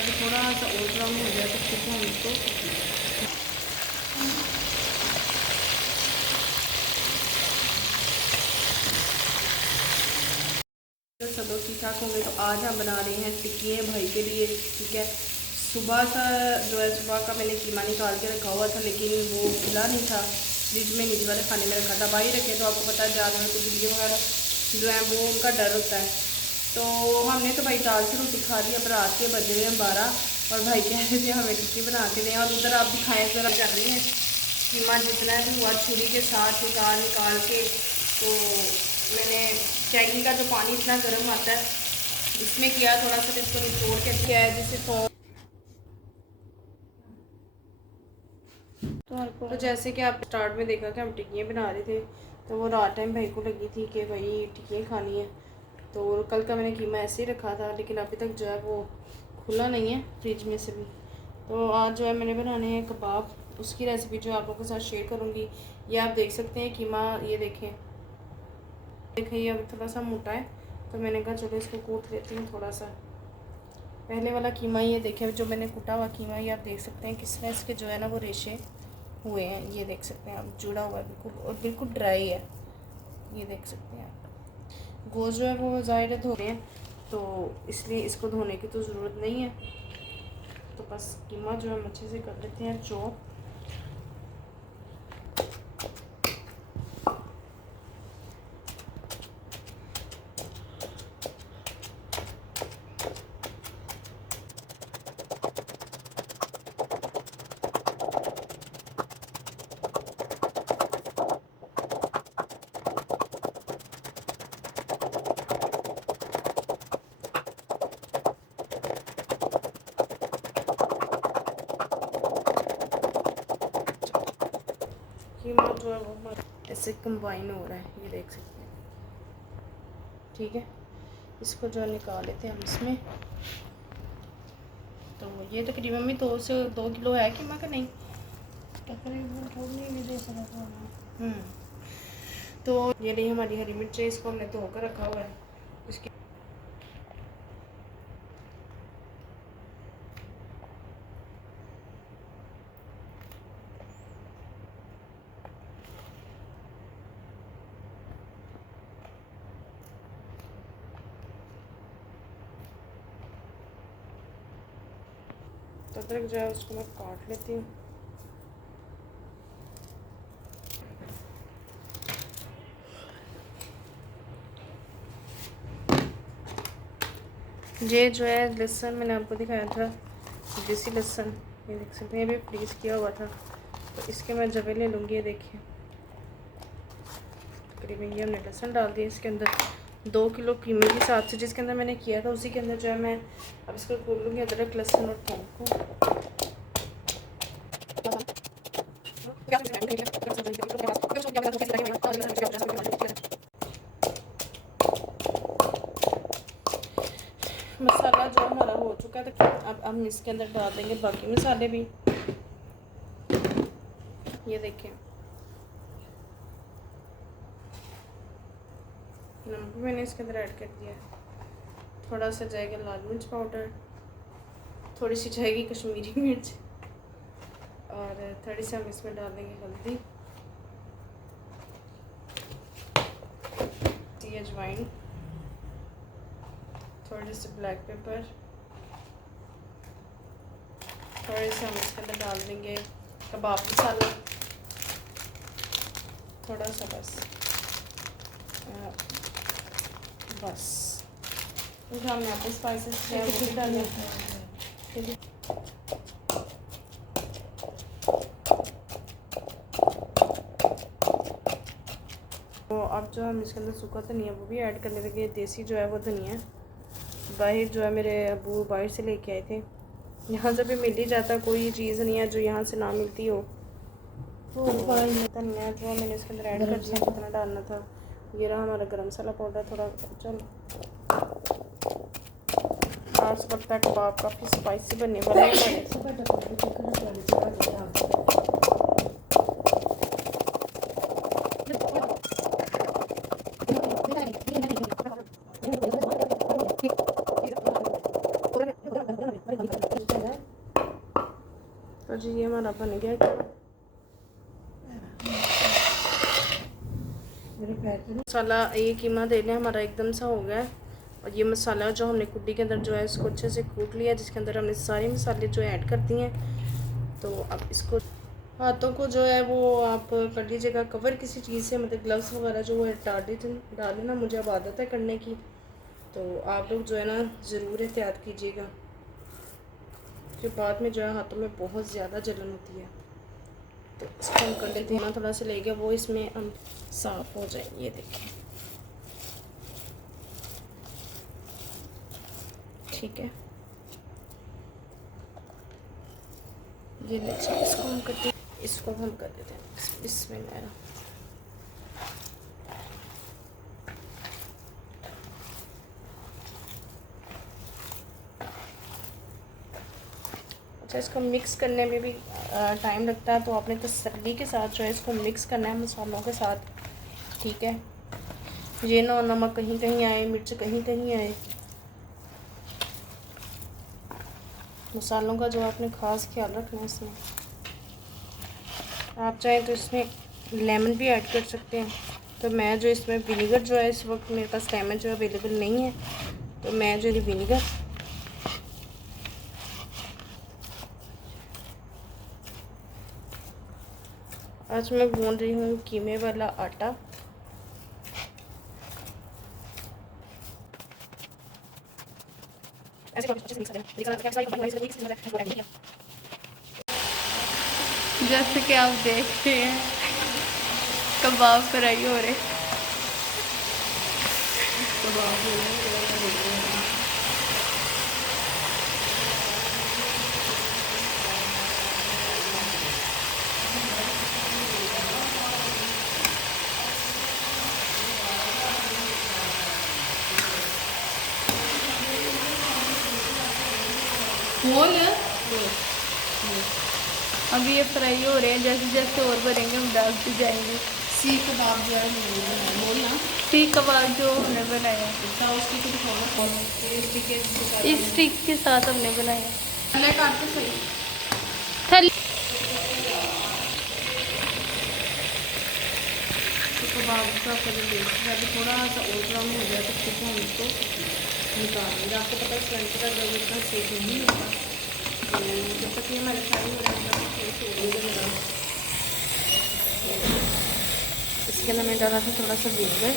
अभी थोड़ा सा और ब्राउन हो जाए तो ठीक है। हम इसको सब लोग ठीक ठाक होंगे। तो आज हम बना रहे हैं टिक्कियाँ भाई के लिए, ठीक है। सुबह का जो है, सुबह का मैंने कीमा निकाल के रखा हुआ था, लेकिन वो खुला नहीं था, फ्रिज में निजी वाले खाने में रखा था। बाहर रखे तो आपको पता है जानवर को बिल्ली वगैरह जो है वो उनका डर होता है। तो हमने तो भाई दाल से रोटी खा ली। अब रात के बजे हुए हैं 12 और भाई कह रहे थे हमें टिक्की बना के दें। और उधर आप दिखाएँ ज़रा, कर रही हैं कीमा जितना भी हुआ छुरी के साथ निकाल के। तो मैंने कैगी का जो पानी इतना गर्म आता है इसमें किया, थोड़ा सा इसको निचोड़ के किया है जिससे तो जैसे कि आप स्टार्ट में देखा कि हम टिक्कियाँ बना रहे थे, तो वो रात टाइम भाई को लगी थी कि भाई टिक्कियाँ खानी है। तो कल का मैंने कीमा ऐसे ही रखा था, लेकिन अभी तक जो है वो खुला नहीं है फ्रिज में से भी। तो आज जो है मैंने बनाने हैं कबाब, उसकी रेसिपी जो आप लोगों के साथ शेयर करूँगी। ये आप देख सकते हैं कीमा, ये देखें ये अभी थोड़ा सा मोटा है, तो मैंने कहा चलो इसको कूट लेती हूँ थोड़ा सा। पहले वाला कीमा ये देखें, जो मैंने कूटा हुआ कीमा, ये आप देख सकते हैं किस तरह इसके जो है ना वो रेशे हुए हैं। ये देख सकते हैं आप, जुड़ा हुआ है बिल्कुल, और बिल्कुल ड्राई है। ये देख सकते हैं आप। गोश्त जो है वो ज़ाहिर धो रहे हैं, तो इसलिए इसको धोने की तो ज़रूरत नहीं है। तो बस कीमा जो हम अच्छे से कर लेते हैं चॉप। कीमा जो है वो ऐसे कंबाइन हो रहा है, ये देख सकते हैं, ठीक है। इसको जो है निकाल लेते हैं हम इसमें। तो ये तकरीबन में 2 से 2 किलो है कीमा का, नहीं तकरीबन थोड़ी भी दे सकता। तो ये रही हमारी हरी मिर्च, इसको हमने धो कर रखा हुआ है। इसकी अदरक जो है उसको मैं काट लेती हूँ। ये जो है लहसुन मैंने आपको दिखाया था, देसी लहसुन, ये देख सकते हैं, ये भी फ्रीज़ किया हुआ था। तो इसके मैं जवे ले लूँगी। ये देखिए तकरीबन ये हमने लहसुन डाल दिया इसके अंदर 2 किलो कीमे के हिसाब से, जिसके अंदर मैंने किया था उसी के अंदर जो है मैं अब इसको खोल लूँगी, अदरक लहसुन और थोम को। मसाला जो हमारा हो चुका है, तो अब हम इसके अंदर डाल देंगे बाकी मसाले भी। ये देखें नमक भी मैंने इसके अंदर ऐड कर दिया। थोड़ा सा जाएगा लाल मिर्च पाउडर, थोड़ी सी जाएगी कश्मीरी मिर्च, और थोड़ी सी हम इसमें डाल देंगे हल्दी, अजवाइन, थोड़ी सी ब्लैक पेपर, थोड़े से हम इसके अंदर डाल देंगे कबाब मसाला, थोड़ा सा बस तो हमने अपने स्पाइसेस जो है वो भी डाले। तो अब जो हम इसके अंदर सूखा धनिया वो भी ऐड करने लगे। देसी जो है वो धनिया बाहर जो है मेरे अबू बाहर से लेके आए थे, यहाँ से भी मिल ही जाता, कोई चीज़ नहीं है जो यहाँ से ना मिलती हो। तो धनिया जो मैंने इसके अंदर ऐड कर दिया जितना डालना था। ये रहा हमारा गरम मसाला पाउडर, थोड़ा चलो आज लगता है कबाब काफ़ी स्पाइसी बनने वाला है। जी ये हमारा बन गया। मसाला ये कीमा दे लें हमारा एकदम सा हो गया है। और ये मसाला जो हमने कुड्डी के अंदर जो है इसको अच्छे से कूट लिया, जिसके अंदर हमने सारे मसाले जो ऐड कर दिए हैं। तो अब इसको हाथों को जो है वो आप कर लीजिएगा कवर किसी चीज़ से, मतलब ग्लव्स वगैरह जो है डाल लेना। मुझे अब आदत है करने की, तो आप लोग जो है ना ज़रूर एहतियात कीजिएगा कि बाद में जो है हाथों में बहुत ज़्यादा जलन होती है। तो इसको हम कर लेते हैं, थोड़ा सा ले गया वो इसमें हम साफ़ हो जाए। ये देखें, ठीक है। ये लीजिए, इसको हम करते हैं, इसको हम कर देते हैं बिस्मिल्लाह। अच्छा, इसको मिक्स करने में भी टाइम लगता है, तो आपने तसल्ली के साथ जो है इसको मिक्स करना है मसालों के साथ, ठीक है। ये ना नमक कहीं कहीं आए, मिर्च कहीं कहीं आए। मसालों का जो आपने ख़ास ख्याल रखना है इसमें। आप चाहें तो इसमें लेमन भी ऐड कर सकते हैं। तो मैं जो इसमें विनीगर जो है, इस वक्त मेरे पास लेमन जो अवेलेबल नहीं है, तो मैं जो विनीगर आज मैं गूंद रही हूँ कीमे वाला आटा। जैसे कि आप देख रहे हैं कबाब फ्राई हो रहे। बोल अभी ये फ्राई हो रहे हैं, जैसे जैसे और भरेंगे हम डालते जाएंगे। सीख कबाब जो है बोलना, सीख कबाब जो हमने बनाया इस स्टिक के साथ हमने बनाया। कबाब का अभी थोड़ा सा और ब्राउन हो जाए तो फिर हम इसको निकाल लेंगे। आपको पता है सिलेंडर का जब इतना सेक नहीं होता, तो जब तक ये हमारे फ्राई हो रहा है इसके अंदर मैं डाला था थोड़ा सा विनेगर।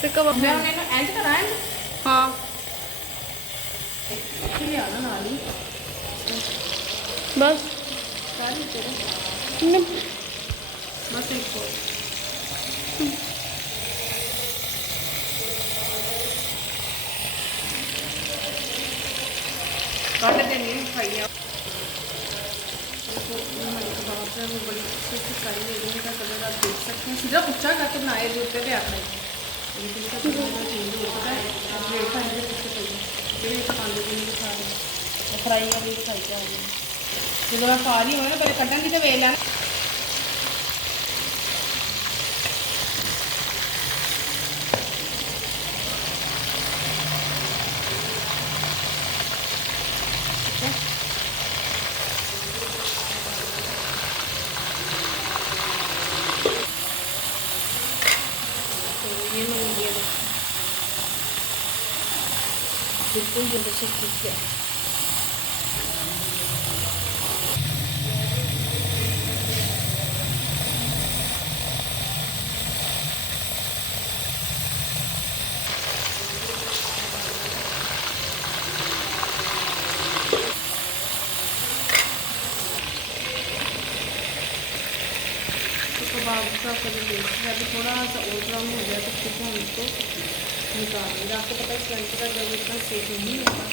फिर कब एंड करा है? हाँ बस बस एक काट देंगे खाइए। वो बड़ी अच्छी अच्छी फ्राई हो गई, का कलर आप देख सकते हैं। सीधा पुच्छा करके बनाए जो पे आपने लेकिन इसका कलर चेंज हो चुका है। आप रेट खाएंगे उससे पहले पानी भी नहीं खा रहे फ्राई वाली खाई क्या होगी। जब मैं खा रही हूँ ना पहले कटन की तो वेल है बिल्कुल जल्दी से ठीक है। कबाब का कलर देखिए अभी थोड़ा सा और ब्राउन हो जाए तो फिर हम इसको निकाल लेंगे। आपको पता है सिलेंडर का जब इतना सेक नहीं होता।